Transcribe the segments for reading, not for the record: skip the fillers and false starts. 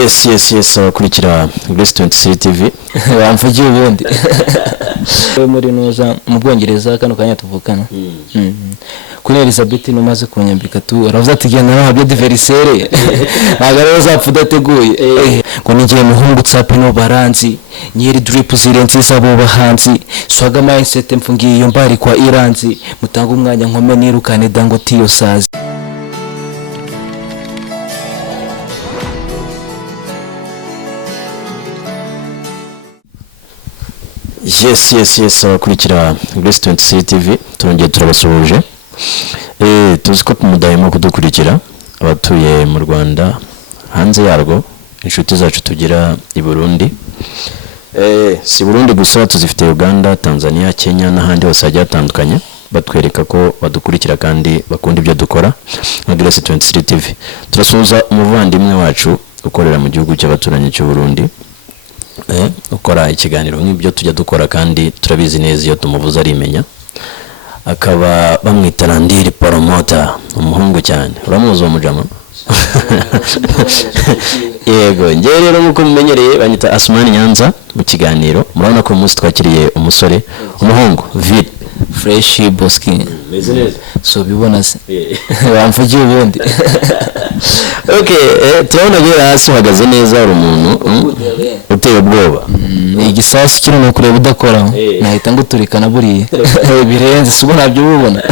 Yes abakurikira Grace 23 TV bamvugiye ubundi muri noza mu Bwongereza kano kanya tuvukana kuri Elizabeth numaze kunyambika tu aravuze ati genda naho byo diverisere agaro zapfu dateguye ngo nigiye muhungu tsape no baranzi nyiri drip zirenze zabo bahanzi swaga mindset mfungiye iyo mbari kwa Iranzi mutanga umwanya nkome nirukane Dangote yo sazi. Yes abakurikira Grace 23 TV turongeye turabasuhuje. Tuziko kumudahema kudukurikira abatuye mu Rwanda hanze yarwo inshuti zacu tugira i Burundi. Si Burundi gusa tuzifite Uganda, Tanzania, Kenya n'ahandi hose hagiye hatandukanye batwereka ko badukurikira kandi bakunda ibyo dukora nka Grace 23 TV. Turasuhuza umuvandimwe wacu ukorera mu gihugu cy'abaturanyi cy'u Burundi. Ukora ikiganiro nk'ibyo tujya dukora kandi turabizi neza iyo tumuvuza arimenya, akaba bamwita Landiri Promota, umuhungu cyane. Uramuzi uwo mujama? Yego, ngewe rero nkuko mumenyereye banyita Asmani Nyanza mu kiganiro. Murabona ko umunsi twakiriye umusore, umuhungu Vid Fresh Boski. Meze neza. So bibona se. Bamvugiye ubundi. Turabona ko hasi uhagaze neza ari umuntu uteye ubwoba. Igisasi kiri no kureba udakora nahita nguturikana buriye birenze subo nabyo ubona.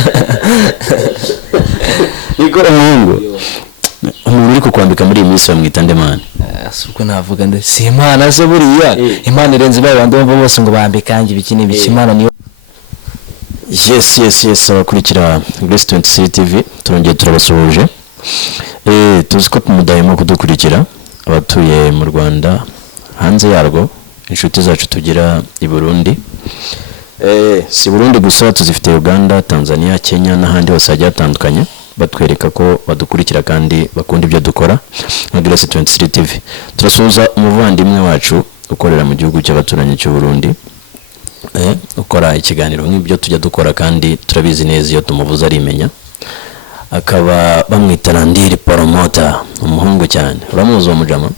Ikora umuhungu umuntu uri kukwambika muri iyi minsi bamwita Ndemana. Suko navuga nde si Imana zo buriya Imana irenze babandi bumva bose ngo bambikanje ibikini bikimana niyo. Yes abakurikira Grace 23 TV turongeye turabasuhuje. Tuziko kumudahema kudukurikira abatuye mu Rwanda hanze yarwo inshuti zacu tugira i Burundi. Si Burundi gusa tuzifite Uganda, Tanzania, Kenya n'ahandi hose hagiye hatandukanye batwereka ko badukurikira kandi bakunda ibyo dukora nka Grace 23 TV. Turasuhuza umuvandimwe wacu ukorera mu gihugu cy'abaturanyi cy'u Burundi. Ukora ikiganiro nk'ibyo tujya dukora kandi turabizi neza iyo tumuvuza arimenya, akaba bamwita Landiri Promota, umuhungu cyane. Uramuzi uwo mujama?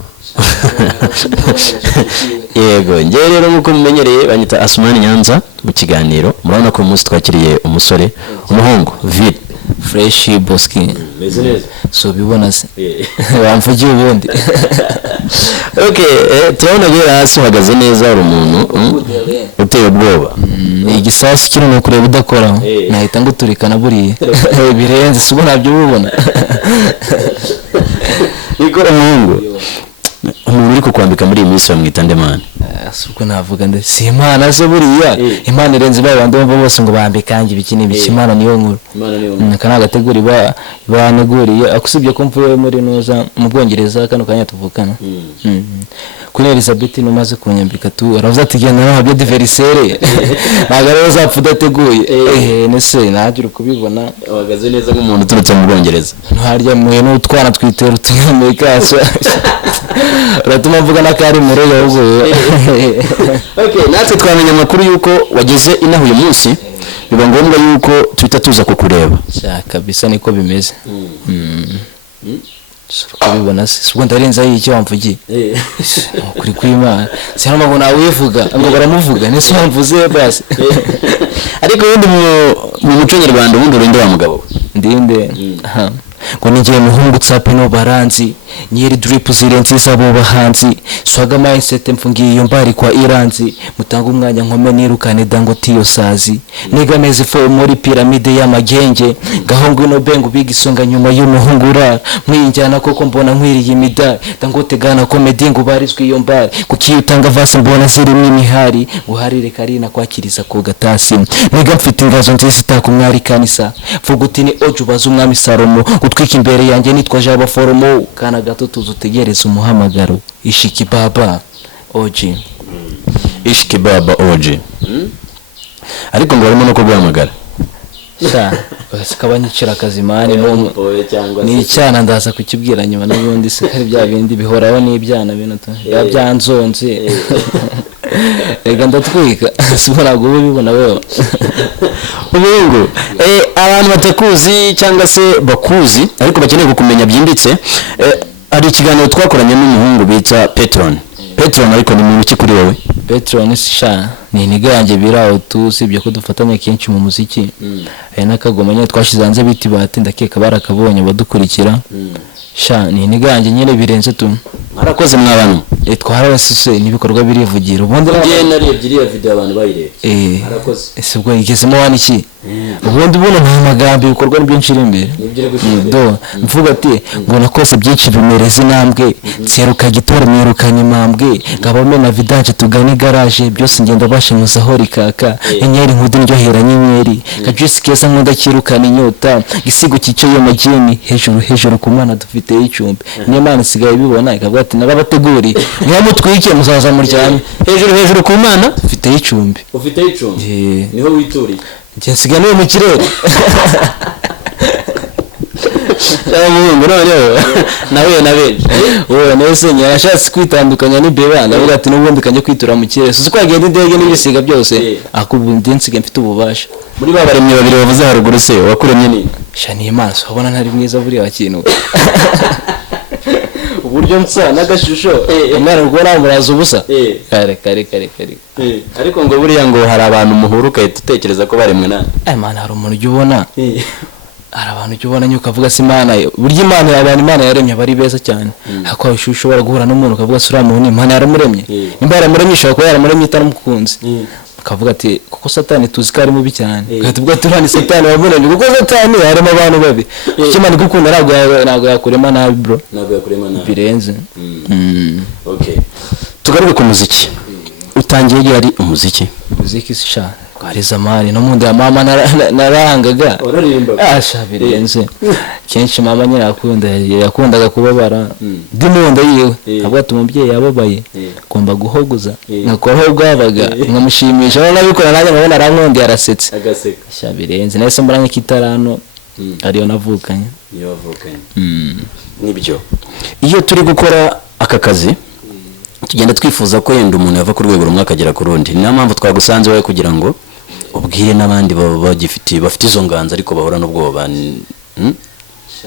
Yego, ngewe rero nkuko mumenyereye banyita Asmani Nyanza mu kiganiro. Murabona ko umunsi twakiriye umusore, umuhungu Vid Fresh Boski. Meze neza. So bibona se. Bamvugiye ubundi. Turabona ko hasi uhagaze neza ari umuntu uteye ubwoba. Igisasi kiri no kureba udakora nahita nguturikana buriye birenze subo nabyo ubona. Ikora umuhungu umuntu uri kukwambika muri iyi minsi bamwita Ndemana. Suko navuga nde si Imana zo buriya Imana irenze babandi bumva bose ngo bambikanje ibikini bikimana niyo nkuru. Kana gategura baneguriye akusibye ko mvuye muri noza mu Bwongereza kano kanya tuvukana. Kuri Elizabeth numaze kunyambika tu aravuze ati genda naho byo diverisere agaro zapfu dateguye nese nagira kubibona abagaze neza nk'umuntu uturutse mu Bwongereza. Ntarya muye n'utwana twitera utunyamerika uratuma mvuga nakari mu roho yavuye. Natwe twamenya amakuru yuko wageze inaho uyu munsi biba ngombwa yuko twita tuza kukureba. Kabisa niko bimeze. Kubibona se ubwo ndarenza y'icyo wamvugiye kuri kw'Imana sino mabona wivuga ngo baramuvuga nese wamvuze basi. Ariko ubundi mu muco nyarwanda ubundi urinde wa mugabo ndinde ngo nigiye muhungu tsape no baranzi nyiri drip zirenze zabo bahanzi swaga mindset mfungiye iyo mbari kwa Iranzi mutanga umwanya nkome nirukane Dangote yo sazi niga neze fo muri piramide y'amagenge gahongo no bengu bigisonga nyuma y'umuhungura mwinjyana koko mbona nkwiriye imidari Dangote gana comedy ngo barizwe iyo mbari kukiyutanga vase mbona ziri mwimihari guharire karina kwakiriza ko gatasi niga mfite ingazo nziza itakumwari kanisa vugutini oju baza umwami Salomo utwika imbere yanjye nitwa Jaba Foromo kana gato tuzutegereza umuhamagaro ishiki baba oji ishiki baba oji. Ariko ngo barimo no kuguhamagara sikabanyicira akazimani ni icyana ndaza kukibwira nyuma n'ubundi se ari bya bindi bihoraho n'ibyana bintu byanzonze rega ndatwika sibona ngo ubibona wewe. Ubungu abantu batakuzi cyangwa se bakuzi ariko bakeneye kukumenya byimbitse ari ikiganiro twakoranye n'umuhungu bita Petron ariko ni muntu ki kuri wowe? Petron sha ni niga yanjye biraho tu sibyo ko dufatanya kenshi mu muziki aya nakagoma nyine twashize hanze biti bati ndakeka barakabonye badukurikira sha ni niga yanjye nyine birenze tu mwarakoze mwabana twarabasuse n'ibikorwa birivugira ubundi narebye iriya video abantu bayirebe mwarakoze ese ubwo igezemo wani ki ubundi buno nta magambo ibikorwa ni byinshi imbere do mvuga ati ngo nakose byinshi bimereza intambwe nseruka gitora mwirukanye impambwe ngabame na vidanje tugane garage byose ngenda bashimuza ho rikaka inyenyeri nkudi ndyohera nyenyeri kajisi keza nkunda kirukana inyota gisigo kicaye magini hejuru ku mwana dufite icumbi n'Imana isigaye bibona ikavuga ati narabateguri niyo mutwike muzaza muryane hejuru ku mwana dufite icumbi niho wituriye Jessica niwe mu kirere Mungu nawe nabeje wowe nese nyarashatse kwitandukanya n'ibeba ndavuga ati n'ubundi kanje kwitura mu kirere suko agenda indege n'ibisiga byose akubundi nsige mfite ububasha muri babaremye babiri bavuze haruguru se wakuremye nini shani imaso ubona ntari mwiza buri wakintu uburyo nsa n'agashusho umwana ubona muraza ubusa kare ariko ngo buriya ngo hari abantu muhuru ukahita utekereza ko baremwe nani Imana hari umuntu ujya ubona hari abantu ujya ubona nyuka avuga se Imana burya Imana abantu Imana yaremye bari beza cyane hako ushobora guhura n'umuntu ukavuga se uriya muntu Imana yaramuremye nimba yaramuremye ishobora kuba yaramuremye itaramukunze kavuga ati kuko satani tuzi ko ari mubi cyane katubwo turani satani wamuremye kuko satani harimo abantu babi kimana gukunda ntabwo yakurema nabi bro ntabwo yakurema nabi birenze okay tugaruke ku muziki utangiye yari umuziki sha kwari zamani no munda ya mama narangaga asha birenze kenshi mama nyine yakundaga kubabara ndimunda yiwe avuga ati umubyeyi yababaye komba guhoguza nakora bwabaga nkamushimisha nabikora nanjye nabona arankonde yarasetse agaseka sha birenze nese muranye kitarano ariyo navukanye nibyo iyo turi gukora aka kazi tugenda twifuza ko yenda umuntu yava ku rwego rumwe akagera ku rundi niyo mpamvu twagusanze wowe kugira ngo ubwire n'abandi bafite izo nganza ariko bahora n'ubwoba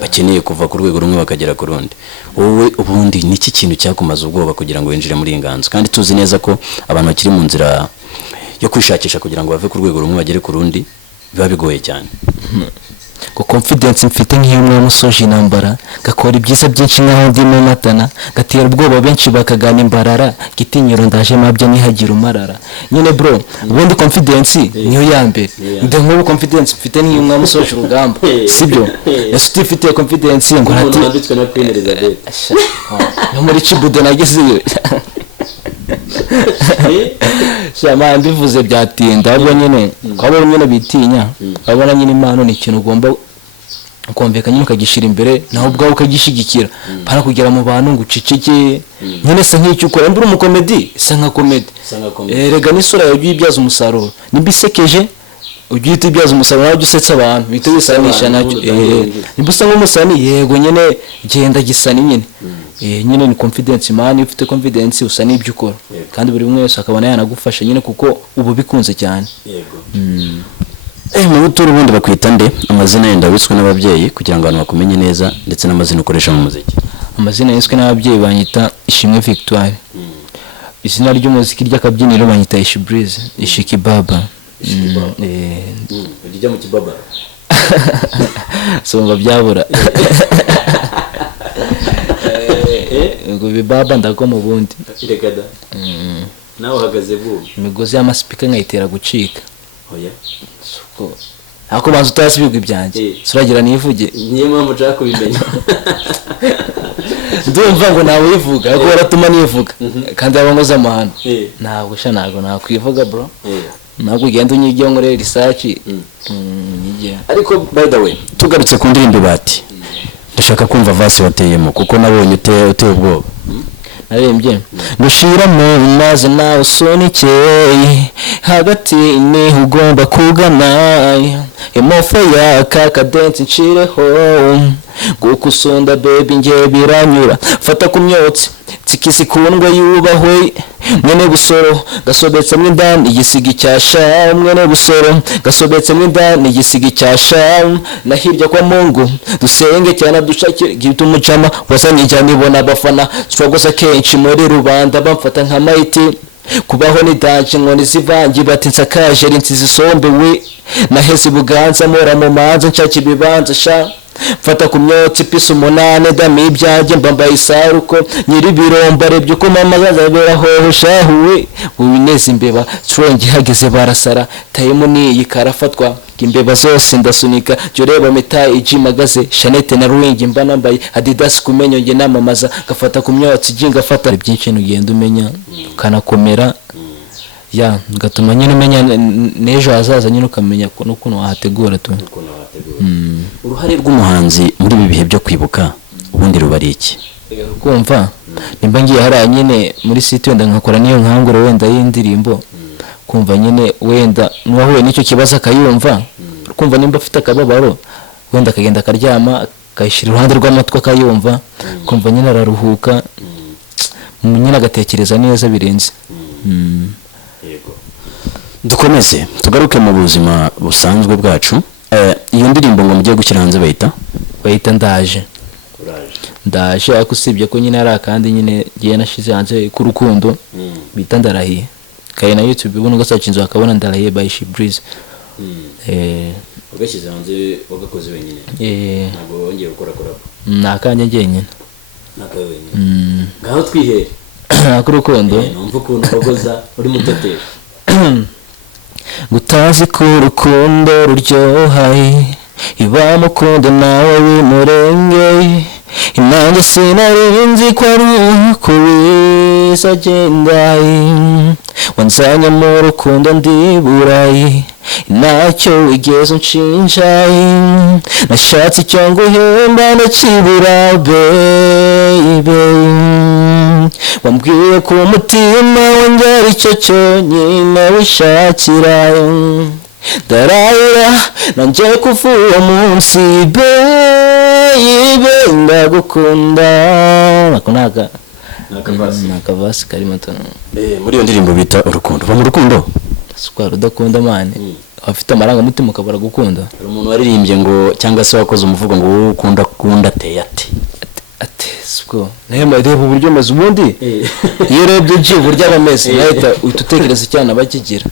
bakeneye kuva ku rwego rumwe bakagera ku rundi wowe ubundi niki kintu cyakumaza ubwoba kugira ngo winjire muri inganzo kandi tuzi neza ko abantu bakiri mu nzira yo kwishakisha kugira ngo bave ku rwego rumwe bagere ku rundi biba bigoye cyane ko confidence mfite nk'iyumwe musoje intambara gakora ibyiza byinshi nkaho ndimo matana gatera ubwoba benshi bakagana imbarara gitinyiro ndaje mabyo nihagira umarara nyine bro ubundi confidence niyo yambere nde nk'ubu confidence mfite nk'iyumwe musoje urugamba sibyo ese utifite confidence ngo hati nanditswe na Queen Elizabeth no muri Chibude nagezeyo shama mbivuze byatinda ahubwo nyine kwabo nyine bitinya abona nyine impano ni ikintu ugomba kumvikana nyine ukagishira imbere naho ubwawe ukagishigikira para kugera mu bantu ngo ucicike nyine se nk'icyo ukora mbura umukomedi se nka komedi rega n'isura yawe y'ibyaza umusaruro nibisekeje ugiye ibyaza umusaruro nawe usetsa abantu bito bisanisha nacyo nibusa nk'umusani yego nyine genda gisani nyine nyine ni confidence man ufite confidence usa n'ibyo ukora kandi buri umwe wese akabona yanagufasha nyine kuko ubu bikunze cyane yego mu buturu bundi bakwita nde amazina yenda witswe n'ababyeyi kugira ngo abantu bakumenye neza ndetse n'amazina ukoresha mu muziki amazina yiswe n'ababyeyi banyita Ishimwe Victoire izina ry'umuziki ry'akabyiniro banyita Ishibreeze Ishikibaba ujya mu kibaba so babyabura ngo bibaba ndagoma bundi iregada nawe uhagaze vuba imigozi y'amasipika nkayitera gucika oya suko ako bantu utasibigwa ibyanjye suragira nivuge niyo mpamvu nshaka kubimenya ndumva ngo nawe wivuga ariko baratuma nivuga kandi abangoza amahano ntabwo sha ntabwo nakwivuga bro ntabwo ugenda unyigiye nkorera research nyigiye ariko by the way tugarutse ku ndirimbo bati ndashaka kumva vasi wateyemo kuko nabonye uteye ubwoba narembye gushira mu maze nawe sonikeye hagati ni ugomba kugana emofa ya kakadensi nshireho gukusunda baby nge biranyura fata ku myotsi tsikisi kundwa yubahwe mwene busoro gasobetsemo indani igisiga icyasha mwene busoro gasobetsemo indani igisiga icyasha na hirya kwa Mungu dusenge cyane dushakire gito umucama wazanye cyane ibona abafana twagoza kenshi muri rubanda bamfata nka maiti kubaho ni danje nkoni zivangi bati nsakaje rinsi zisombewe naheze buganza mora mu manza nshaki bibanza sha fata ku myotsi pisa 8 dami ibyanjye mbambaye isaruko nyiri biromba rebye ko mama yazabera ho shahuwe wineze imbeba strong hageze barasara tayemo ni karafatwa imbeba zose ndasunika jyo reba meta ijimagaze Chanete na Ruwingi mba nambaye Adidas kumenyo nge namamaza gafata ku myotsi jinga fata byinshi ugenda umenya kanakomera ya gatuma nyine umenya nejo hazaza nyine ukamenya ko nuko wahategura tu uruhare rw'umuhanzi muri ibi bihe byo kwibuka ubundi rubari iki kumva nimba ngiye hara nyine muri site wenda nkakora niyo nkangure wenda y'indirimbo kumva nyine wenda nuwahuye n'icyo kibazo akayumva kumva nimba afite akababaro wenda akagenda akaryama akayishira iruhande rw'amatwi akayumva kumva nyine araruhuka nyine agatekereza neza birenze. Dukomeze tugaruke mu buzima busanzwe bwacu. Iyo ndirimbo ngo mugiye gukira hanze bayita ndaje ariko usibye ko nyine ari akandi nyine giye nashize hanze ku rukundo bita ndarahiye kaye na YouTube ubona ugasacinze akabona ndarahiye by She Breeze. Ugashyize hanze wagakoze wenyine ntabwo wongeye gukora nakanje ngenyine nakawe wenyine ngaho twihere ku rukundo numva ukuntu bagoza uri mutetera gutazi ko urukundo ruryoha iba mukundo nawe bimurenge inanjye sinarinzi ko ari uko bizagenda wanzanye mu rukundo ndiburayi nacyo wigeze unshinja nashatse icyo nguhemba ndakibura baby wambwiye ko umutima wongera icyo cyonyine wishakira darayira nanjye kuva uwo munsi baby ndagukunda nakavasi karimo tono muri iyo ndirimbo bita urukundo va mu rukundo square udakunda mane afite amarangamutima ukabara gukunda hari umuntu waririmbye ngo cyangwa se wakoze umuvugo ngo ukunda teye ati siko nehema reba uburyo maze ubundi iyo rebye jibu ry'abameze nahita ututekereza cyane abakigira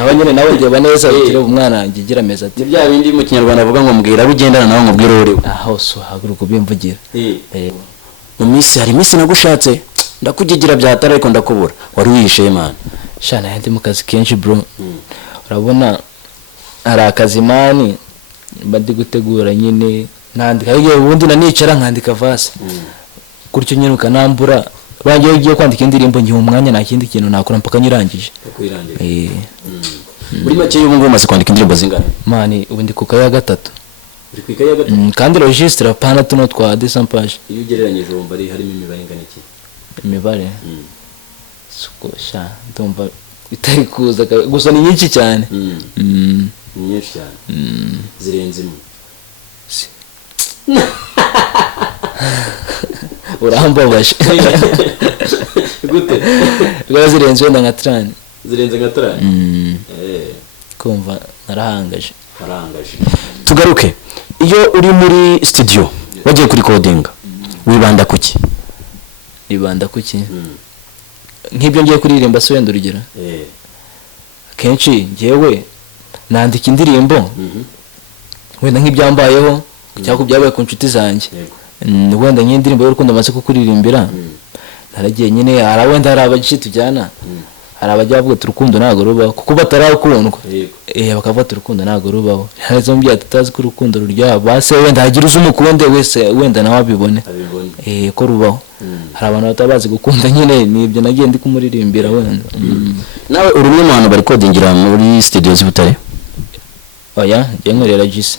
abanyene nawe ndeba neza ukire umwana ngigira meza ati bya bindi mu kinyarwanda avuga ngo mbwira bugendana nawe ngubwira uriwe aho so haguruka bimvugira mu minsi hari minsi nagushatse ndakugigira byatara ariko ndakubura wari wihishe Imana shana yandi mu kazi kenshi bro urabona hari akazi mani bandi gutegura nyine nandika iyo ubundi nanicara nkandika vase gutyo nyine ukanambura bangiye ugiye kwandika indirimbo ngiye umwanya nta kindi kintu nakora mpaka nyirangije muri make y'ubu ngo maze kwandika indirimbo zingana mani ubundi ku kaya gatatu uri ku kaya gatatu kandi registre pana tuno twa desampage iyo ugereranyije wumva ari harimo imibare ingana iki imibare suko sha ndumva itari kuza gusa ni nyinshi cyane nyinshi cyane zirenze imwe urambabaje gute rwa zirenze wenda nka 30 zirenze nka 30 kumva narahangaje tugaruke iyo uri muri studio wagiye kuri coding wibanda kuki nk'ibyo ngiye kuririmba se wenda urugero kenshi ngewe nandika indirimbo wenda nk'ibyambayeho cyangwa byabaye ku nshuti zanjye wenda nk'indirimbo y'urukundo maze kukuririmbira naragiye nyine wenda hari abagishi tujyana hari abajya bavuga urukundo ntago rubaho kuko batarakundwa bakavuga urukundo ntago rubaho haretse mu bya tutazi ko urukundo rurya base wenda hagira uzi umukunde wese wenda nawe abibone ko rubaho hari abantu batabazi gukunda nyine nibyo nagiye ndi kumuririmbira wenda nawe uri umwe mu bantu bari kodingira muri studio z'Ibutare oya ngiye nkorera gise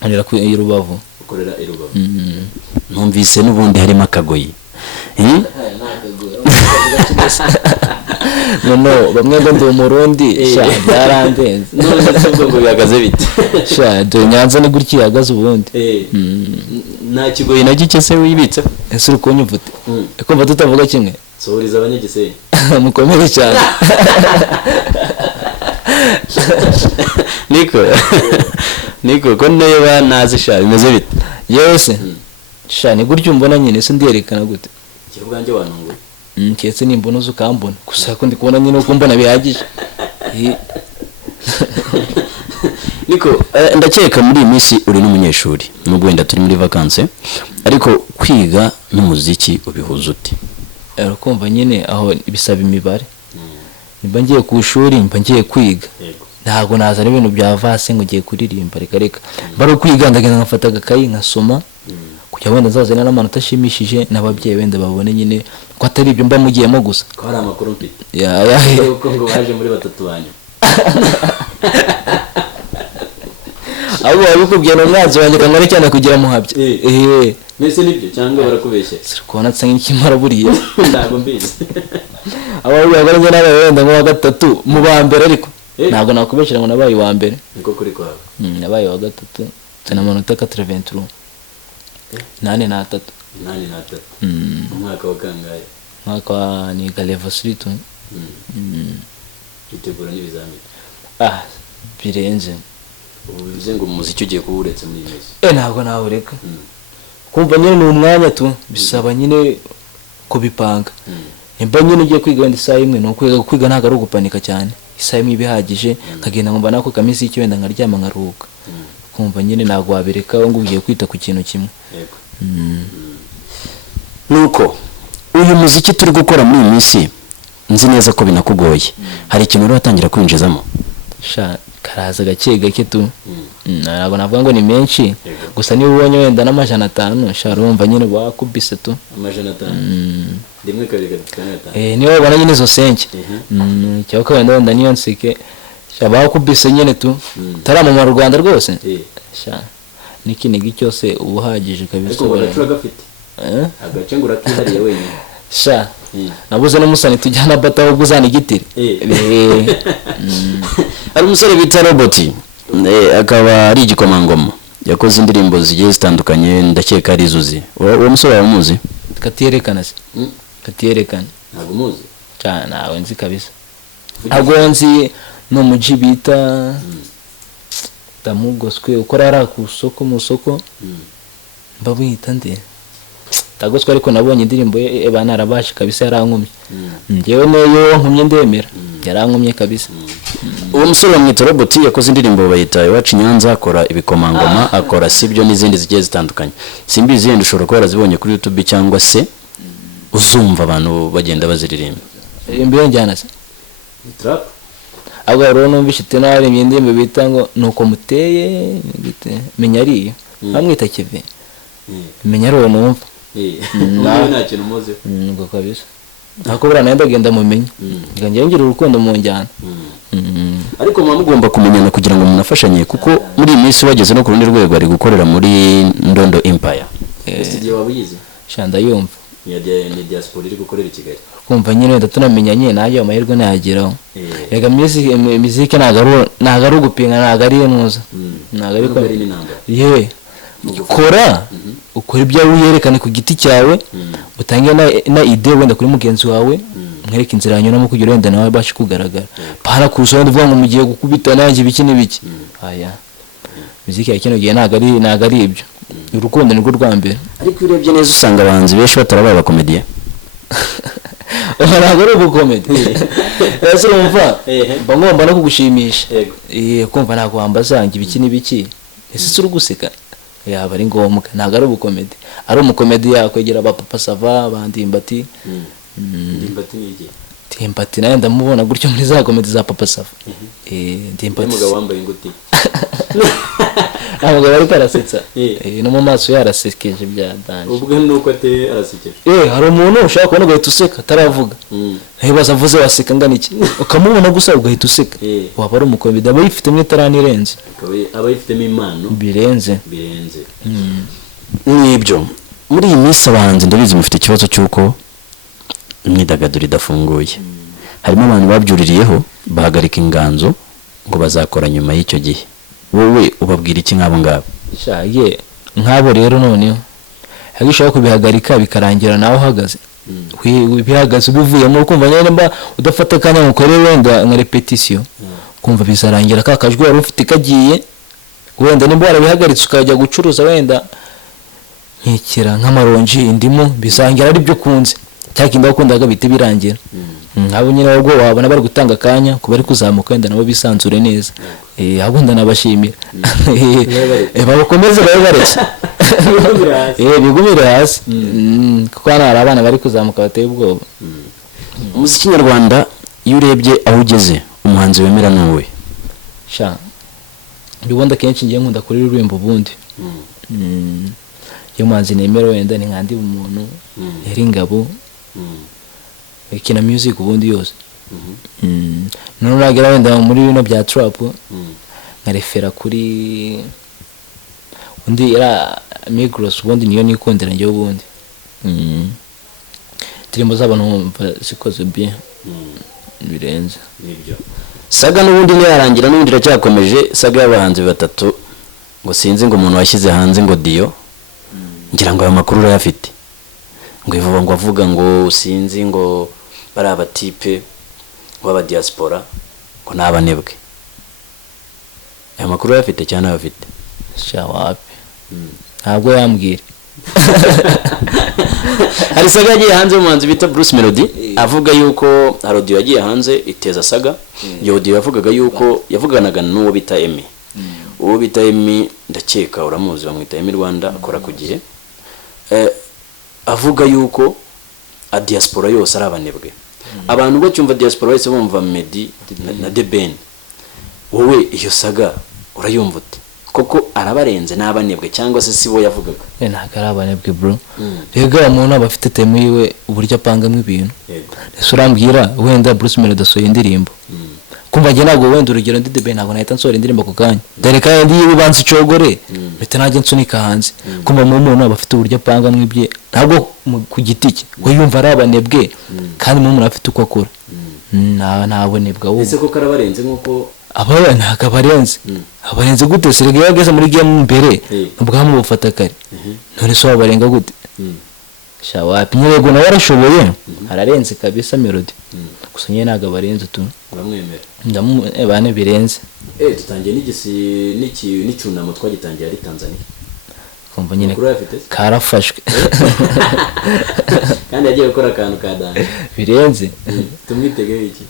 nkorera ku Rubavu ukorera i Rubavu numvise n'ubundi harimo akagoyi no bamwe ngo ndi umurundi sha byarandenze none ngo bihagaze bite sha do Nyanza ni gutya ihagaze ubundi nta kigoyi na gike se wibitse ese urukunyumvute kumva tutavuga kimwe sohoriza abanyagisenyi mukomere cyane. niko ko nayo banazi sha bimeze bite yose sha ni gutyo mbona nyine se ndiyerekana gute cyo bwanjye wanunguye ketse nimbona uzi ukambona gusa ko ndi kubona nyine uko mbona bihagije. niko ndakeka muri iyi minsi uri n'umunyeshuri nubwo wenda turi muri vacances ariko kwiga n'umuziki ubihuza ute? Urakumva nyine aho bisaba imibare. Nimba ngiye ku ishuri mba ngiye kwiga, ntago nazana ibintu bya vase ngo ngiye kuririmba reka bari kwiga ndagenda nkafata agakayi nkasoma kugira wenda nzazana n'amanota ashimishije n'ababyeyi wenda babone nyine ko atari ibyo mba mugiyemo gusa ko hari amakuru mfite ya uko ngo baje muri batatu banyu abo babikubwiye n'umwanzi wanjye kangana cyane kugira muhabye nese nibyo cyangwa barakubeshye kubona tsa nk'ikimara buriya ntago mbizi abo bagoranye nabaye wenda ngo wa gatatu mu ba mbere ariko ntabwo nakubeshera ngo nabaye wa mbere niko kuri kwawe nabaye wa gatatu tena amanota 83 8 umwaka wa kangahe? mwaka wa ni level 3 tu itegura n'ibizamini birenze ubu bize ngo umuziki ugiye kuwuretse muri iyi ntabwo nawureka kumva nyine ni umwanya tu bisaba nyine kubipanga. Nimba nyine ugiye kwiga wenda isaha imwe no kwiga ntabwo ari ugupanika cyane, isaha imwe ibihagije nkagenda ngomba nako kamisi icyo wenda nkaryama nkaruhuka. Kumva nyine ntabwo wabireka ngo ugiye kwita ku kintu kimwe. Nuko uyu muziki turi gukora muri iyi minsi nzi neza ko binakugoye, hari ikintu uri watangira kwinjizamo? Sha karaza gake tu ntabwo navuga ngo ni menshi gusa niba ubonye wenda n'amajana 5 sha urumva nyine wakubise tu amajana 5 rimwe kabiri gatatu niba ubona nyine zo senke cyangwa wenda niyo nsike sha bakubise nyine tu taramama mu Rwanda rwose sha n'ikindi cyose ubuhagije kabisa. Ariko baracura gafite agace ngo urakihariye wenyine sha nabuze n'umusani tujyana bataho guzana igitiri. Ari umusore bita Roboti akaba ari igikomangoma yakoze indirimbo zigiye zitandukanye ndakeka ari izuzi. Uwo musore wamuzi? Katiyerekana se katiyerekana ntabwo muzi cyane nawe nzi kabisa ntabwo nzi no muji bita Tamugoswe ukora ara ku soko mu soko mbabita nde Tagoswe ariko nabonye indirimbo bana arabasha kabisa yarankumye ngewe neyo nkumye ndemera yarankumye kabisa. Uwo musore wamwita Roboti yakoze indirimbo bayita iwacu Nyanza, akora ibikomangoma akora sibyo n'izindi zigiye zitandukanye. Simbizi yenda ushobora kuba warazibonye kuri YouTube cyangwa se uzumva abantu bagenda baziririmba. Imbiye njyana se trap abo rero numvise tenari imyindimbe bita ngo nuko muteye gite menya ariyo bamwita Keve menya rero numva nta kintu muzi ngo kabisa nako bura naenda genda mumenye ngiye ngira urukundo mu njyana. Ariko mama mugomba kumenyana kugira ngo munafashanye kuko muri iyi minsi wageze no ku rundi rwego ari gukorera muri Ndondo Empire. Studio wabiyize shanda yumva ni diaspora iri gukorera i Kigali. Kumva nyine ndatunamenyanye naje amahirwe nayageraho. Rega muziki ntago ari ugupinga ntago ari nuza ntago ari ko ye ukora ukora ibyo wiyerekane ku giti cyawe utangiye na idea wenda kuri mugenzi wawe mwereka inzira yanyuramo kugira wenda nawe bashi kugaragara para kurushaho ndavuga ngo mugiye gukubita nanjye biki n'ibiki. Muziki ya kino gihe ntago ari ibyo urukundo nirwo rwa mbere. Ariko urebye neza usanga abahanzi benshi batarabaye abakomediye. Ntabwo ari ubukomedi ese urumva mba ngomba no kugushimisha kumva ntabwo wambazanga ibiki n'ibiki ese uri guseka yaba ari ngombwa ntabwo ari ubukomedi ari umukomedi yakwegera abapapa sava bandimbati ndimbati n'iki ndimbati nayo ndamubona gutyo muri za komedi za papa sava ndimbati umugabo wambaye inguti ntabwo bari karasetsa no mu maso yarasekeje bya danje ubwo nuko ate arasekeje hari umuntu ushaka kubona ugahita useka ataravuga ntibaza avuze waseka ngana iki ukamubona gusa ugahita useka waba ari umukomedi aba yifitemo itarani irenze aba yifitemo impano birenze n'ibyo. Muri iyi minsi abahanzi ndabizi mufite ikibazo cy'uko imyidagaduro idafunguye, harimo abantu babyuririyeho bahagarika inganzo ngo bazakora nyuma y'icyo gihe. Wowe ubabwira iki nk'abo ngabo? Shaye nk'abo rero noneho yagishaka kubihagarika bikarangira nawe uhagaze bihagaze ubivuyemo ukumva nyine mba udafata akanya mukore wenda nka repetition kumva bizarangira kakajwe wari ufite kagiye wenda nimba warabihagaritse ukajya gucuruza wenda nkikira nk'amaronji indimu bisangira ari byo kunze cyakindi wakundaga bite birangira abo nyine ubwo wabona bari gutanga akanya kuba ari kuzamuka wenda nabo bisanzure neza ahubwo ndanabashimira bakomeze babaretse bigumire hasi kuko hano hari abana bari kuzamuka bateye ubwoba. Umuziki nyarwanda iyo urebye aho ugeze umuhanzi wemera ni wowe sha bibonda kenshi ngiye nkunda kuri rurembo ubundi iyo muhanzi nemera wenda ni nkandi umuntu yari ingabo ikina music ubundi yose none uragera wenda muri bino bya trap nka refera kuri undi era Migros ubundi niyo nikondera njye ubundi ndirimbo z'abantu numva zikoze bien birenze nibyo. Saga n'ubundi yarangira n'ubundi iracyakomeje. Saga y'abahanzi batatu ngo sinzi ngo umuntu washyize hanze ngo Dio ngira ngo ayo makuru urayafite ngo ivuga ngo avuga ngo sinzi ngo bari abatipe b'aba diaspora ngo n'abanebwe. Ayo makuru urayafite cyane abafite sha wapi ntabwo yambwira. Hari Saga yagiye hanze umuhanzi bita Bruce Melody avuga yuko Audio yagiye hanze iteza Saga. Iyo Audio yavugaga yuko yavuganaga n'uwo bita Emmy. Uwo bita Emmy ndakeka uramuzi bamwita Emmy Rwanda akora ku gihe. Avuga yuko a diaspora yose ari abanebwe. Abantu bacyumva diaspora yose bumva Meddy na The Ben. Wowe iyo Saga urayumva ute? Koko arabarenze n'abanebwe cyangwa se sibo yavugaga? Ntago ari abanebwe bro. Rega umuntu aba afite teme yiwe uburyo apangamo ibintu. Ese urambwira wenda Bruce Melody asohoye indirimbo kumva nge ntabwo wenda urugero ndi The Ben ntabwo nahita nsohora indirimbo ku kanya dore kandi yibanze icogore bita najye nsunika hanze kumva mu muntu aba afite uburyo apangamo ibye ntabwo ku giti cye we yumva ari abanebwe kandi mu muntu afite uko akora ntabonebwa wowe. Ese ko karabarenze nkuko abana ntago abarenze gute se rege yageze muri game mbere ubwamu bufata kare none so abarenga gute sha wapi nyego nawe arashoboye ararenze kabisa Melody gusa nyine ntago abarenze tu uramwemera bane birenze. Tutangiye n'icyunamo twagitangiye ari Tanzania kumva nyine karafashwe kandi yagiye gukora akantu kadanje birenze tumwitegeho iki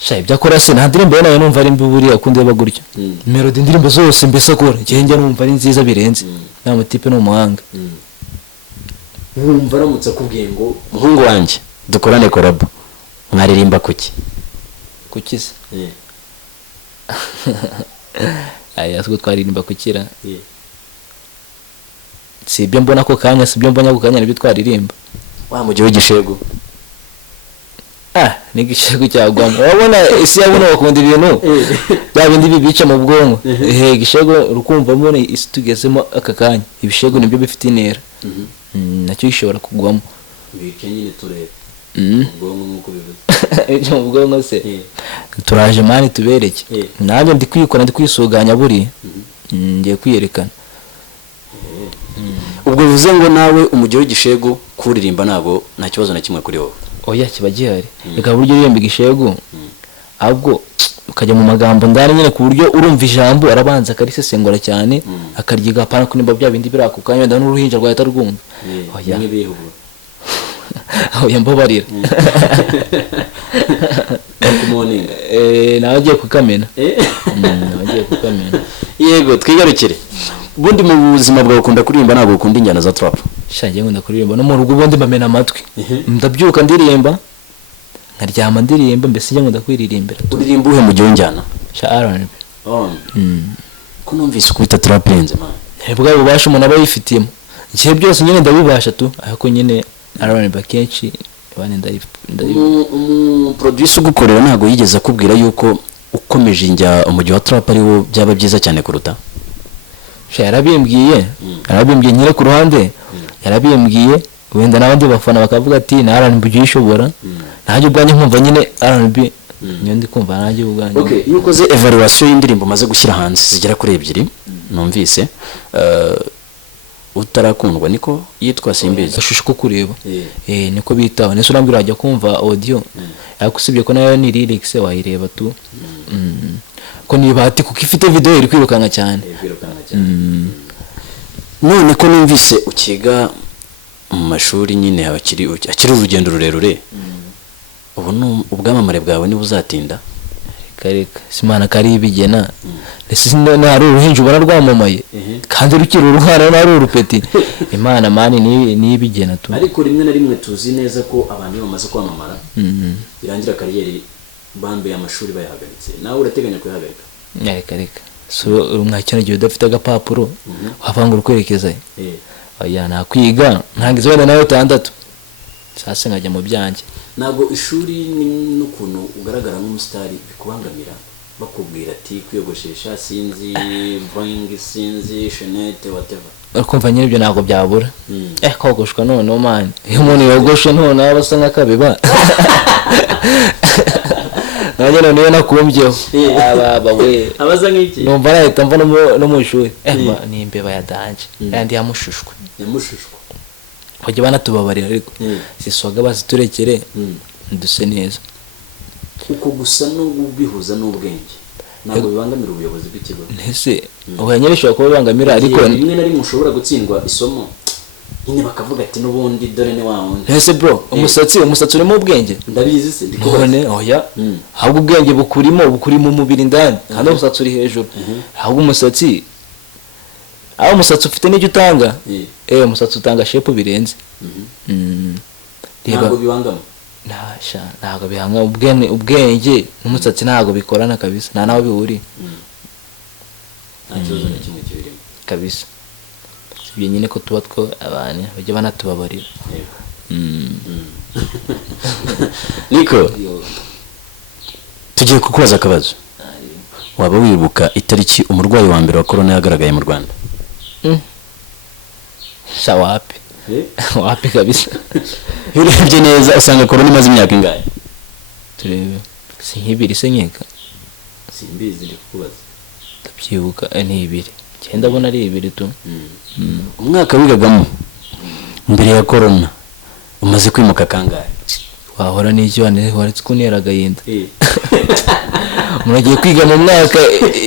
sha ibyo akora se nta ndirimbo nayo numva ari mbi buriya kundi bagurya Melody indirimbo zose mbese akora njye numva ari nziza birenze nta mutipe no muhanga. Wumva aramutse akubwiye ngo muhungu wanjye dukorane collab mwaririmba kuki se aya siko twaririmba kukira si ibyo mbona ko kanya si ibyo mbona ko kanya nibyo twaririmba wa mujyi w'igishego ni gishego cyagwamo wabona isi yabona bakunda ibintu bya bindi bibica mu bwonko gishego rukumva mbone isi tugezemo aka kanya ibishego nibyo bifite intera nacyo gishobora kugwamo bikenyine turebe ubwonko nkuko bivuze ibyo mu bwonko se turaje mani tubereke nanjye ndi kwikora ndi kwisuganya buri ngiye kwiyerekana. Ubwo bivuze ngo nawe umujyi w'igishego kuririmba ntago nta kibazo na kimwe kuri wowe? Oya kiba gihari reka buryo yembe igishego ahubwo ukajya mu magambo ndani nyine ku buryo urumva ijambo arabanza akarisesengura cyane akaryiga apana ko nimba bya bindi birako kanya ndano uruhinja rwahita rwumva. Oya oya mbabarira morning nawe agiye kukamena yego twigarukire bundi mu buzima bwawe ukunda kuririmba ntabwo ukunda injyana za trap? Shangiye nkunda kuririmba no mu rugo ubundi mbamena amatwi ndabyuka ndirimba nkaryama ndirimba mbese nkunda kwiririmbira. Uririmba uhe mu gihe njyana? Sha ararema ko numvise ukubita trap yenze man bwa bubasha umuntu aba yifitiyemo igihe byose nyine ndabibasha tu ariko nyine ararema kenshi bane producer ugukorera ntago yigeze akubwira yuko ukomeje injya umujyi wa trap ari wo byaba byiza cyane kuruta? Yarabimbwiye nyire ku ruhande yarabimbwiye wenda n'abandi bafana bakavuga ati naranbi byishobora nanjye ubwanjye nkumva nyine R&B niyo ndi kumva nanjye ubwanjye. Okay, iyo ukoze evaluation y'indirimbo maze gushyira hanze zigera kuri 2 numvise utarakundwa niko yitwa simbizi ashusho ko kureba niko bitaho nese urambira ajya kumva audio yakusibye ko nayo ni lyrics wayireba tu ko niba ati kuko ifite video iri kwirukanga cyane none ko numvise ukiga mu mashuri nyine akiri urugendo rurerure ubu ubwamamare bwawe ni buzatinda kareka simana kari bigena ese nari uruhinja ubona rwamamaye kandi rukiri uruhara nari urupeti Imana mani ni bigena tu ariko rimwe na rimwe tuzi neza ko abantu bamaze kwamamara birangira kariyeri bambe amashuri bayahagaritse nawe urateganya kuyahagarika kareka so umwakira gihe udafite agapapuro wavanga urukwerekeza oya nakwiga ntangize wenda nayo 6 sase nkajya mu byanjye ntabwo ishuri n'ukuntu ugaragara nk'umusitari bikubangamira bakubwira ati kwiyogoshesha sinzi boing sinzi shenete whatever akumva nyine ibyo ntabwo byabura kogoshwa none man iyo umuntu yogoshe none aba asa nk'akabeba nanjye none iyo nakumbyeho aba we abaza nk'iki numva nahita mva no mu ishuri ni imbeba ya danje kandi yamushushwe bajya banatubabarira ariko siswaga baziturekere nduse neza uko gusa no gubihuza n'ubwenge ntabwo bibangamira ubuyobozi bw'ikigo ese ubanyereshwa ko bibangamira ariko rimwe na rimwe ushobora gutsindwa isomo nyine bakavuga ati n'ubundi dore ni wawundi ese bro umusatsi urimo ubwenge ndabizi se ndikubone oya ahubwo ubwenge bukuri mu mubiri ndani kandi umusatsi uri hejuru ahubwo umusatsi umusatsi ufite n'icyo utanga umusatsi utanga shape birenze ntabwo bibangama ntabwo bihanga ubwenge n'umusatsi ntabwo bikorana kabisa nta naho bihuriye nta kibazo na kimwe kibirimo kabisa sibye nyine ko tuba two abantu bajya banatubabarira niko tugiye kukubaza akabazo waba wibuka itariki umurwayi wa mbere wa corona yagaragaye mu Rwanda shawapi wapi kabisa urebye neza usanga corona imaze imyaka ingahe turebe si nk'ibiri se nkeka simbizi ndi kukubaza ndabyibuka ni 2 cyenda bona ari 2 tu umwaka wigagamo mbere ya corona umaze kwimuka kangahe wahora n'icyo waretse kunera gayinda muragiye kwiga mu mwaka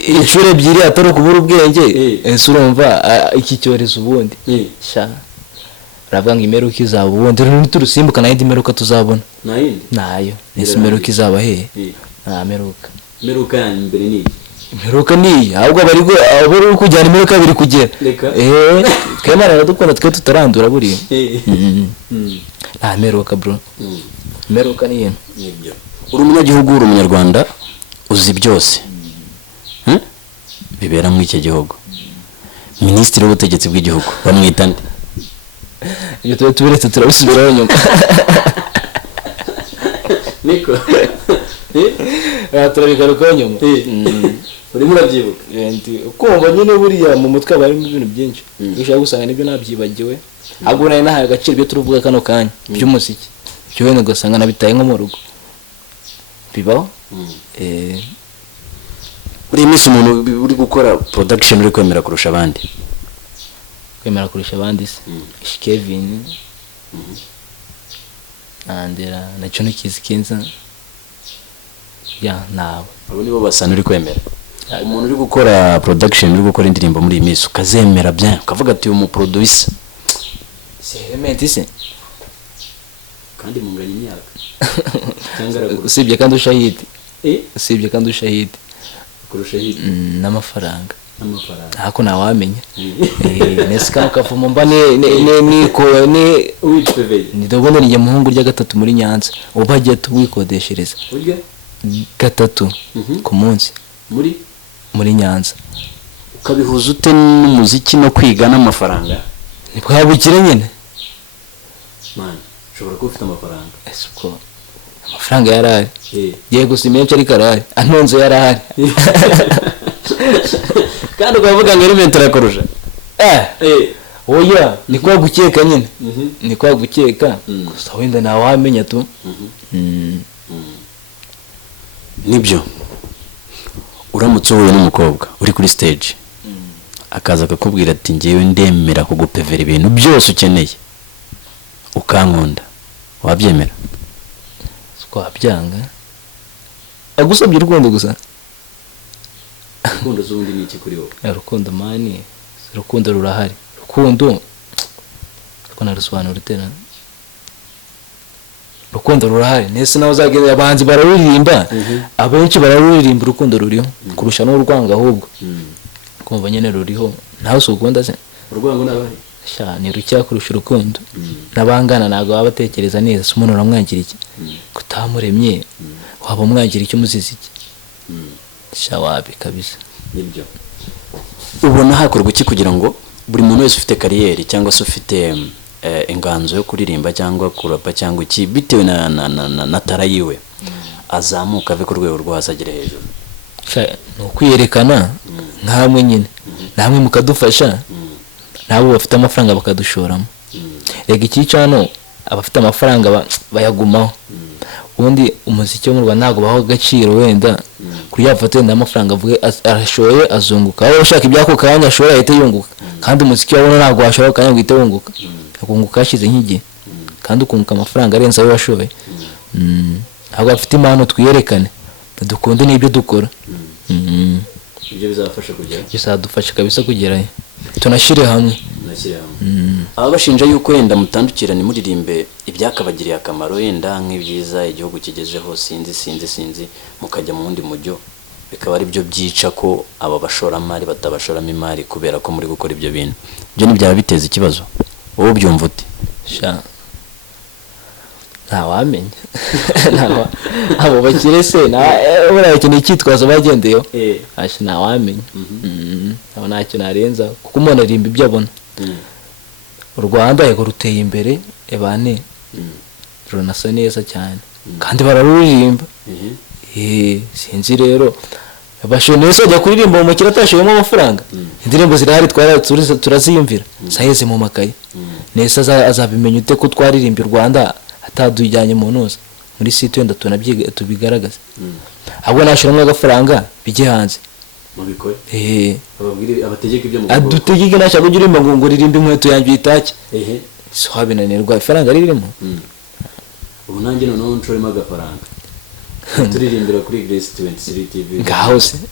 inshuro 2 atari kubura ubwenge ese urumva iki cyorezo ubundi sha ravuga ngo imeruka izaba ubundi turusimbuka nayo imeruka tuzabona nayo nese imeruka izaba he meruka mbere ni imeruka ni ahubwo bari kujyana imeruka biri kugera twemara dukora twe tutarandura buri meruka bro meruka ni nibyo uri umunyagihugu uri umunyarwanda uzi byose bibera mu iki gihugu minisitiri w'ubutegetsi bw'igihugu bamwita nde iyo tuberetse turabisubiraho nyuma niko turabigarukaho nyuma urimo urabyibuka kumva nyine buriya mu mutwe haba harimo ibintu byinshi ushaka gusanga nibyo nabyibagiwe ahubwo nayo nahaye agaciro ibyo turuvuga kano kanya by'umuziki byo wenda ugasanga nabitaye nko mu rugo bibaho uri iminsi umuntu uri gukora production uri kwemera kurusha abandi se Kevin andera nacyo nukizikinza nawe abo nibo basana uri kwemera umuntu uri gukora production uri gukora indirimbo muri iminsi ukazemera bya ukavuga ati uyu mu producer element ise kandi munganya imyaka usibye kandi ushahidi kurusha hidi n'amafaranga hako nawamenya nese kano kavumo mba ni dobona ni muhungu rya 3 muri Nyanza ubagiye tuwikodeshereza urya 3 ku munsi muri Nyanza ukabihuza ute n'umuziki no kwiga n'amafaranga nibwabukire nyine man ushobora kuba ufite amafaranga esuko amafaranga yarari yego si menshi ariko arari anonze yarari kandi ukavuga ngo element arakorusha oya ni kwa gukeka nyine ni kwa gukeka gusa wenda nawe wamenya tu nibyo uramutse uhuye n'umukobwa uri kuri stage akaza akakubwira ati ngewe ndemera kugupevera ibintu byose ukeneye ukankunda, wabyemera? Twabyanga agusabye urukundo gusa. Urukundo z'undi ni iki kuri wowe? Urukundo mani, urukundo rurahari. Urukundo ko narusobanura tena. Urukundo rurahari. Nese nawe uzageze abahanzi bararirimba, abenshi bararirimba urukundo ruriho kurusha n'urwanga ahubwo. Kumva nyene ruriho. Nawe usukunda se? Urwango nabari sha ni rucya kurusha urukundo. Nabangana nago babatekereza neza, se umuntu uramwangira iki? Kutamuremye waba umwangira icyo muzizi iki? Sha wabi kabisa. Nibyo. Ubona hakorwa iki kugira ngo buri muntu wese ufite kariyeri cyangwa se ufite inganzo yo kuririmba cyangwa kurapa cyangwa iki bitewe na tara yiwe azamuka ave ku rwego rwo hasagire hejuru? Sha no kwiyerekana nkamwe nyine. Namwe mukadufasha. Nabo bafite amafaranga bakadushoramo. Rega ikicano abafite amafaranga bayagumaho. Ubundi umuziki wo mu Rwanda ntago baho gaciro wenda kuri yafate n'amafaranga avuge arashoye azunguka. Aho ushaka ibyako kanya ashora ahita yunguka. Kandi umuziki wabona ntago washora kanya ngo yunguka. Akunguka ashize nk'igi. Kandi ukunguka amafaranga arenze ayo washoye. Ahubwo afite impano twiyerekane. Dukunde n'ibyo dukora. Ibyo bizafasha kugera. Bizadufasha kabisa kugerayo. Tunashire hamwe. Aba bashinja yuko wenda mutandukirane muririmbe ibyakabagiriye akamaro yenda nk'ibyiza igihugu kigejeho sinzi mukajya mu wundi mujyo bikaba ari byo byica ko aba bashoramari batabashoramo imari kubera ko muri gukora ibyo bintu. Byo nibyaba biteza ikibazo. Wowe byumva ute? Sha ntawamenya. Abo bakire se buriya ikintu cyitwazo bagendeyo. Asha ntawamenya. Abo ntacyo narenza kuko umuntu arimba ibyo abona. U Rwanda yego ruteye imbere ebane runasa neza cyane kandi bararuririmba. Sinzi rero abasho nese ajya kuririmba mu makira atashoyemo amafaranga. Indirimbo zirahari turaziyumvira saheze mu makaye. Nese azabimenya ute ko twaririmba u Rwanda atadujyanye mu ntuza muri site wenda tunabyiga tubigaragaza. Ahubwo nashiramo agafaranga bijye hanze mubikore. Ababwire abategeka ibyo mu adutegeke nashaka kugirimba ngo ririmbe inkweto yanjye itake. So habinanirwa ifaranga ririmo. Ubu nanjye noneho nshoremo agafaranga turirimbira kuri Grace 23 TV.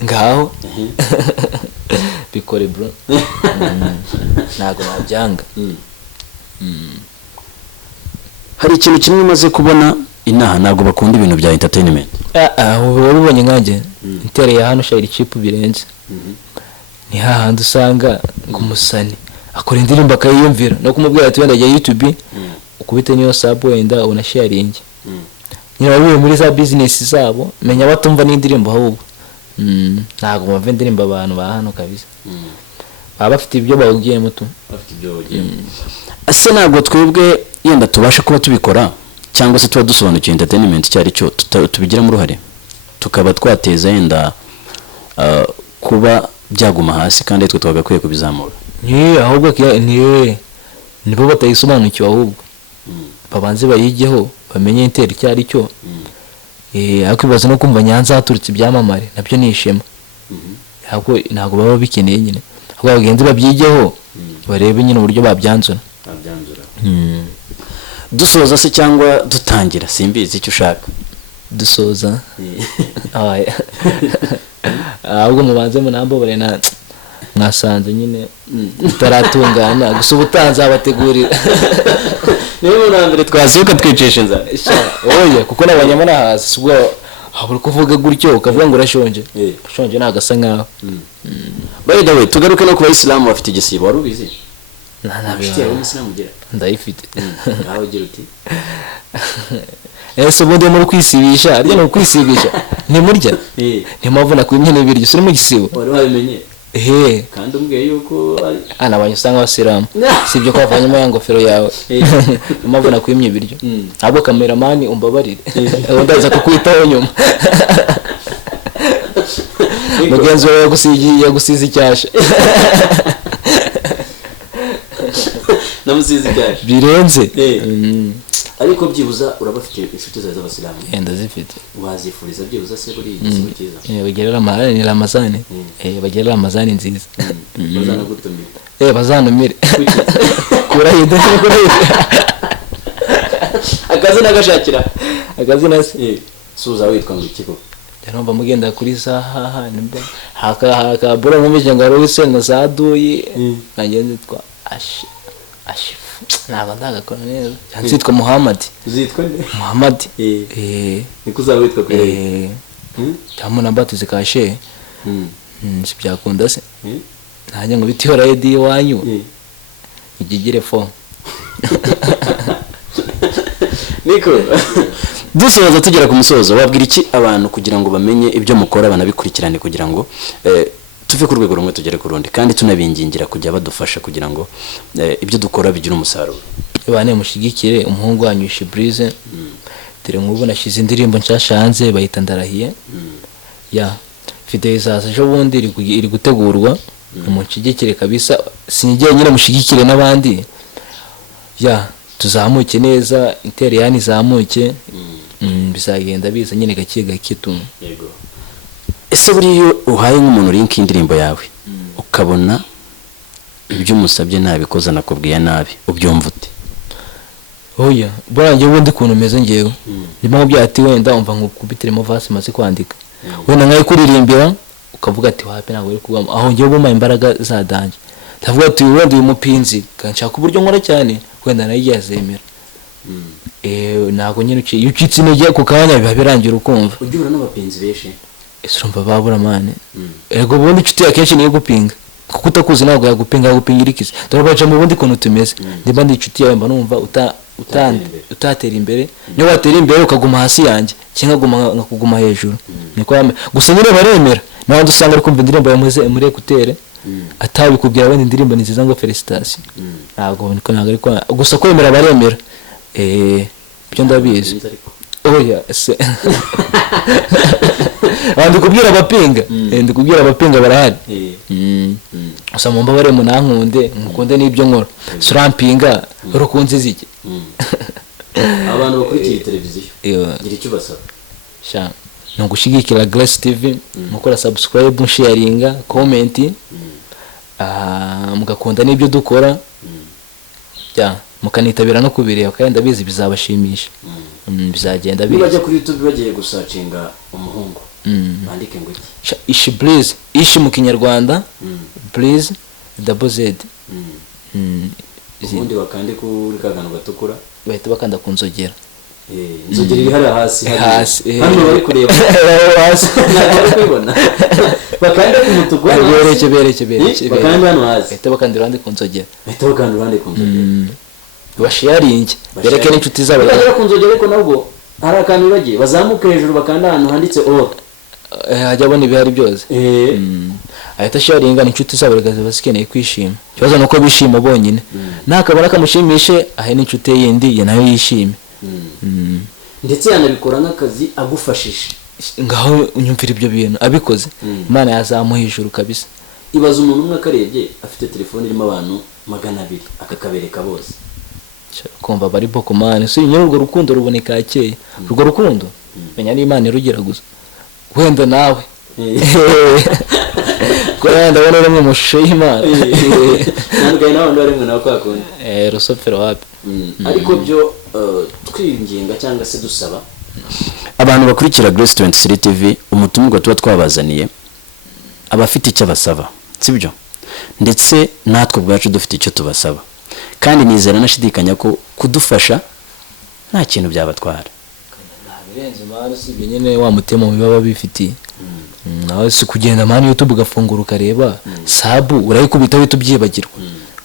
Ngaho bikore bro. Nago nabyanga. Hari ikintu kimwe maze kubona inaha nago bakunda ibintu bya entertainment. Ubonye nkanjye intereye hano shayiri chip birenze. Ni hahandi usanga ngo umusani akora indirimbo akayiyumvira no kumubwira ati wenda ya YouTube ukubite niyo sub wenda una sharing. Nyina wiwe muri za business zabo menya batumva n'indirimbo ahubwo. Ntago bava indirimbo abantu ba hano kabisa. Baba bafite ibyo bawugiye muto. Ase nago twebwe yenda tubasha kuba tubikora cyangwa se tuba dusobanukiye entertainment cyari cyo tubigira mu ruhare tukaba twateza yenda kuba byaguma hasi kandi twe twagakwiye kubizamura. Ahubwo nibo batayisobanukiwe ahubwo babanze bayigeho bamenye interi cyari cyo. Akwibaza no kumva Nyanza haturutse ibyamamare nabyo ni ishema. Ahubwo ntago baba bikeneye nyine ahubwo bagenzi babyigeho barebe nyine uburyo babyanzura. Dusoza se cyangwa dutangira simbizi icyo ushaka? Dusoza ahubwo mubanze munambo barena mwasanze nyine taratungana gusa ubutanze abategurira. Niyo nambere twaziyuka twicisha inzara. Oya kuko nabanyama nahazi subwo habura kuvuga gutyo ukavuga ngo urashonje. Ushonje nagasa nkaho. By the way tugaruke no ku Bayisilamu bafite igisibo wari ubizi? Ntabyo Umusilamu ugira ndayifite. Aho ugira uti ubundi muri kwisibisha arya no kwisibisha ni murya ni mpamvu nakwimye n'ibiryo usuri mu gisibo wari wabimenye. Kandi umbwiye yuko nabanye usanga abasilamu sibyo ko bavanyemo ya ngofero yawe. Mpamvu nakwimye ibiryo ahubwo cameraman umbabarire ndaza kukwitaho nyuma. Mugenzi wawe yagusize icyasha. Namusize icyasha birenze. ariko byibuza urabafite inshuti zawe z'abasilamu ndazifite wazifuriza byibuza se buri igisibo cyiza bagerera amahane Ramazani bagerera Ramazani nziza bazanagutumira bazanumire kurahida akazi nagashakira akazi nase suza witwa ngo ikigo numva mugenda kuri saha nimba haka bora nkomeje ngo arose na zaduyi nangenze twa ashif naba ndagakora neza cyanditwa Muhammad uzitwa nde Muhammad niko uzawitwa kure cyamuna batize kashe sibyakunda se ntajya ngo biti radio wanyu igigire fo niko dusoza tugera ku musozo wabwira iki abantu kugira ngo bamenye ibyo mukora banabikurikirane kugira ngo tuve ku rwego rumwe tugere ku rundi kandi tunabingingira kujya badufasha kugira ngo ibyo dukora bigira umusaruro bane mushigikire umuhungu wanyu Shibrize tere nk'ubu nashize indirimbo nshasha hanze bayita ndarahiye video izaza ejo bundi iri gutegurwa mushigikire kabisa sinjye nyine mushigikire n'abandi tuzamuke neza intere yani zamuke bizagenda biza nyine gake tu yego ese buriyo uhaye nk'umuntu link indirimbo yawe ukabona ibyo umusabye nabikoza nakubwiye nabi ubyumva ute oya bwanjye ubundi kuntu meze ngewe ndimo byati wenda umva nkukubitiremo vase maze kwandika wenda nkaye kuririmbira ukavuga ati wapi ntabwo uri kugwa aho ngiye buma imbaraga za danje ndavuga ati wenda uyu mupinzi kanshaka uburyo nkora cyane wenda nayo yazemera ntago nyine ucitse intege ku kanya biba birangira ukumva ujyura n'abapinzi beshe ese urumva babura mane ego bundi inshuti yakenshi niyo gupinga kuko utakuzi ntabwo yagupingira ikize turabaca mu bundi kuntu tumeze ndimba ndi inshuti yawe mba numva utatera imbere niyo watera imbere ukaguma hasi yanjye cyangwa nkakuguma hejuru niko gusa nyine baremera nawe dusanga ari kumva indirimbo yamuze muri ekutere atabikubwira wenda indirimbo ni nziza ngo felicitation ntabwo ari kwa gusa kwemera baremera byo ndabizi oya se ndikubwira abapinga barahari gusa mu mbabare munankunde nkukunde n'ibyo nkora surampinga rukunze ziki abantu bakurikiye televiziyo gira icyo basaba sha no gushigikira Grace TV mukora subscribe sharinga comment mugakunda n'ibyo dukora mukanitabira no kubireba kandi ndabizi bizabashimisha bizagenda biza bajya kuri YouTube bagiye gusacinga umuhungu bandike ngo iki ishi please ishi mu kinyarwanda please double z ubundi bakande kuri kagano gatukura bahita bakanda kunzogera inzogera iri hasi hano bari kureba hasi ntabwo kubibona bakande ku mutuku bereke bakande hano hasi bahita bakanda irande kunzogera basharinge bereke n'inshuti zabo bakajya kunzogera ariko nabwo hari akantu bagiye bazamuka hejuru bakanda ahantu handitse hajya abona ibihari byose ahita sharinga n'inshuti zabo bazikeneye kwishima kibazo nuko bishima bonyine nakabona kamushimishe ahe n'inshuti yindi nayo yishime ndetse yanabikora nk'akazi agufashije ngaho unyumvira ibyo bintu abikoze Imana yazamuha ijuru kabisa ibaza umuntu umwe akarebye afite telefone irimo abantu 200 akakabereka bose kumva bari bokomane so nyine urwo rukundo ruboneka akeye urwo rukundo menya n'Imana irugira gusa wenda nawe ko yenda wenda mu mushusho y'Imana ntabwo nawe ndari nawe kwakunda rusofero wapi ariko byo twinginga cyangwa se dusaba abantu bakurikira Grace 23 TV umutumwa tuba twabazaniye abafite icyo basaba sibyo ndetse natwe bwacu dufite icyo tubasaba kandi nizera nashidikanya ko kudufasha nta kintu byabatwara birenze mara sibye nyine wa mutema baba bifitiye nawe si kugenda mani YouTube ugafungura ukareba sabu urayikubita wita ubyibagirwa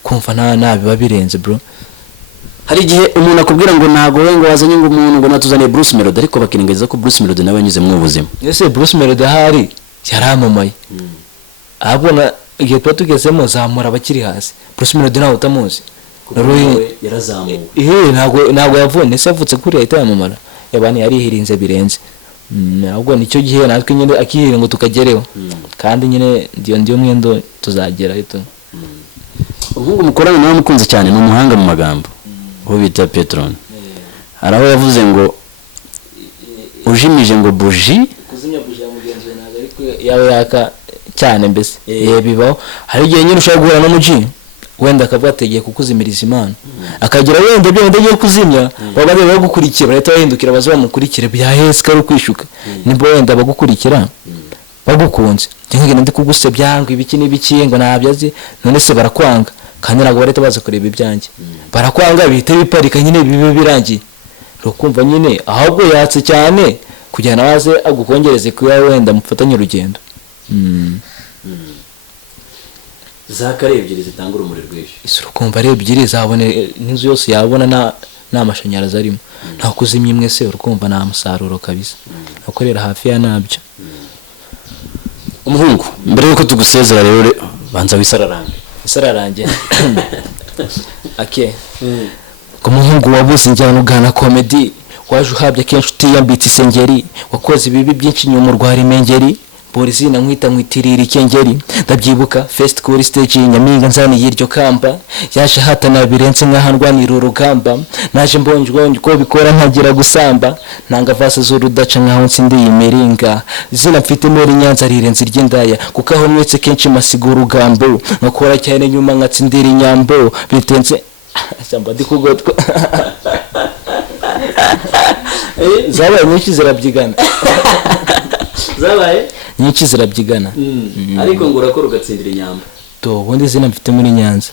kumva nta biba birenze bro hari igihe umuntu akubwira ngo ntago we ngo wazanye ngo umuntu ngo natuzane Bruce Melody ariko bakinengeza ko Bruce Melody nawe yanyuze mu buzima ese Bruce Melody ahari yaramamaye abona igihe tuba tugezemo zamura abakiri hasi Bruce Melody nawe utamuzi yarazamuwe ntago yavune se yavutse kuri ahita yamamara yabani yarihirinze birenze ahubwo nicyo gihe natwe nyine akihira ngo tukagereho kandi nyine ndiyo mwendo tuzagera hito umuhungu mukorana nawe mukunze cyane n'umuhanga mu magambo uwo bita Petron araho yavuze ngo ujimije ngo buji kuzimya buji ya mugenzi we ntabwo ariko yawe yaka cyane mbese bibaho. hari igihe nyine ushobora guhura n'umuji wenda akavuga ategeye kukuzimiriza Imana akagira wenda ibyo wenda agiye kuzimya baba bari bagukurikira bahita bahindukira baza bamukurikire byahese kari ukwishuka nibwo wenda bagukurikira bagukunze cyangwa ndi kugusebya ngo ibiki n'ibiki ngo ntabyazi none se barakwanga kandi ntabwo bareta baza kureba ibyanjye barakwanga bihita biparika nyine bibe birangiye rukumva nyine ahubwo yatse cyane kugira ngo aze agukongereze kuya wenda mufatanye urugendo. za kare ebyiri zitanga urumuri rwinshi isi urukumva ari ebyiri zabone n'inzu yose yabona nta mashanyarazi arimo nta kuzimya imwe se urukumva nta musaruro kabisa akorera hafi ya nabyo. umuhungu mbere yuko tugusezera rero banza wisararange ake ko muhungu wabuze injyana ugana comedy waje uhabye kenshi utiyambitse isengeri wakoze ibibi byinshi nyuma urwara imengeri polisi namwita nkwitirira ikengeri ndabyibuka first kuri stage Nyaminga nzani yiryo kamba yaje hatana birenze nkahandwanira urugamba naje mbonjwe ko bikora ntagira gusamba nanga vase z'urudaca nkaho nsindiye imiringa zina mfite muri Nyanza rirenze ry'indaya kuko aho mwetse kenshi masigura urugambo nakora cyane nyuma nkatsindira inyambo bitenze samba ndikugotwa zabaye nyinshi zirabyigana zabaye nyinshi zirabyigana ariko ngo urakora ugatsindira inyamba to ubundi zina mfite muri Nyanza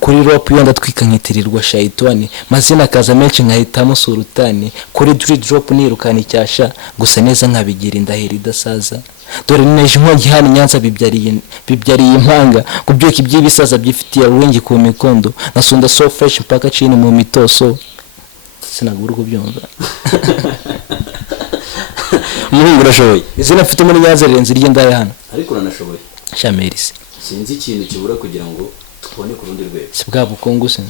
kuri rap yo ndatwika nkitirirwa shitani mazina kaza menshi nkahitamo surutani kuri drop nirukana icyasha gusa neza nkabigira indahira idasaza dore neje inkongi hano Nyanza bibyariye impanga kubyuka ibyibisaza byifitiye uwengi ku mikondo nasunda so fresh mpaka chini mu mitoso sinagura kubyumva. umuhungu urashoboye izina mfite muri Nyanza rirenze ry'indaya hano ariko uranashoboye shamerisi sinzi ikintu kibura kugira ngo tubone ku rundi rwego si bwa bukungu se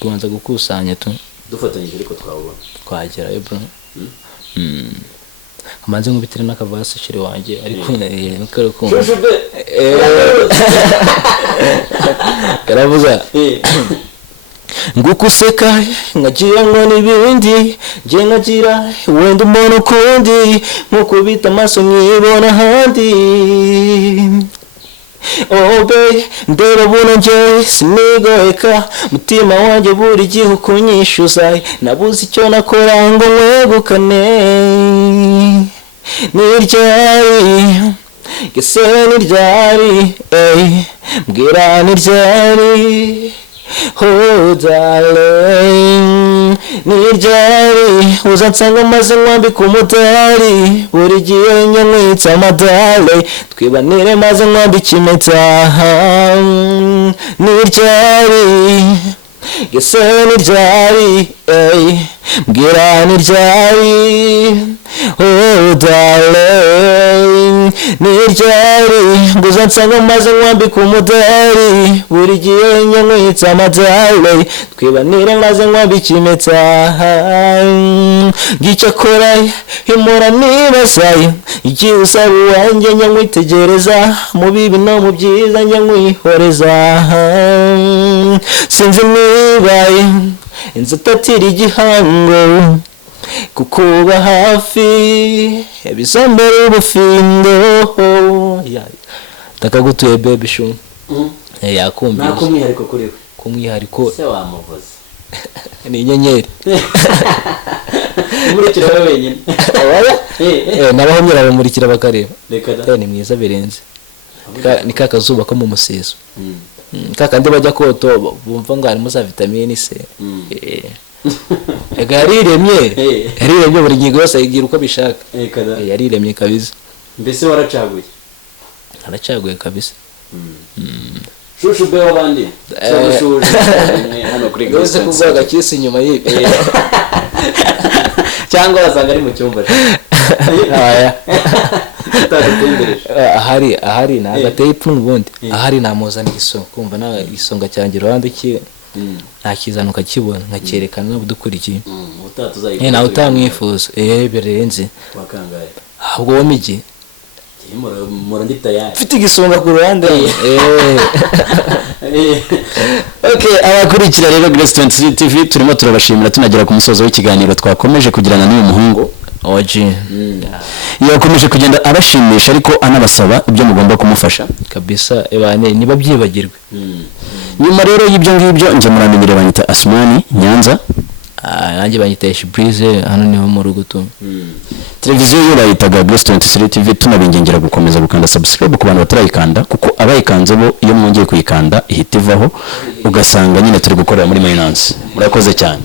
kubanza gukusanya tu dufatanyije ariko twabona twagerayo bro. amanze nkubitire n'akavasi shiri wanjye ariko nuko karavuga ngukuseka nkagira ngo nibindi nje nkagira wenda umuntu ukundi nkuko bita amaso nkibona handi obe ndera buno nje sinigoeka mutima wanjye buri gihe ukunyishyuza nabuze icyo nakora ngo mwegukane niryari gese niryari mbwira niryari oh darling niryari uzansanga maze nkwambika umudari buri gihe nyamwitsa amadale twibanire maze nkwambika impeta niryari gese niryari mbwira niryari oh darling niryari uzansanga maze nkwambika umudari buri gihe nyamwitsa amadale twibanire maze nkwambika impeta ngicakora imura nibasaye igihe usaba uwanjye nyankwitegereza mu bibi no mu byiza nyankwihoreza sinzi nibaye inzu atatira igihango kukuba hafi ebisambere ubufindo ndakagutuye baby show yakumbi nako mwihariko kuri we kumwihariko se wamuvuze ni inyenyeri umurikira we wenyine nabaho nyirabamurikira bakareba reka ni mwiza birenze ni kakazuba ko mu musizo kakandi bajya koto bumva ngo harimo za vitamine C ega yariremye buri nyigo yose yigira uko bishaka yariremye kabisa mbese waracaguye aracaguye kabisa shushu be wabandi shushu hano kuri gose kuvuga kisi nyuma yibe cyangwa wasanga ari mu cyumba aya ahari na gateye ipfunwe ubundi ahari namuzana igisonga kumva na igisonga cyanjye ruhande ki nakizana kibona nkakerekana budukurikiye nawe utamwifuza birenze wakangaye ahubwo wo migi mura ndi tayari mfite igisonga ku ruhande Okay, abakurikira rero Grace 23 TV turimo turabashimira tunagera ku musozo w'ikiganiro twakomeje kugirana n'uyu muhungu oji yakomeje kugenda abashimisha ariko anabasaba ibyo mugomba kumufasha kabisa ebane niba byibagirwe. Nyuma rero y'ibyo ngibyo nje muramenyere banyita Asmani Nyanza, nanjye banyita Shibrize, hano niho mu rugo tu. Televiziyo yo bayitaga Grace 23 TV, tunabingengera gukomeza gukanda subscribe ku bantu batarayikanda, kuko abayikanze bo iyo mwongeye kuyikanda ihita ivaho ugasanga nyine turi gukorera muri finance. Murakoze cyane.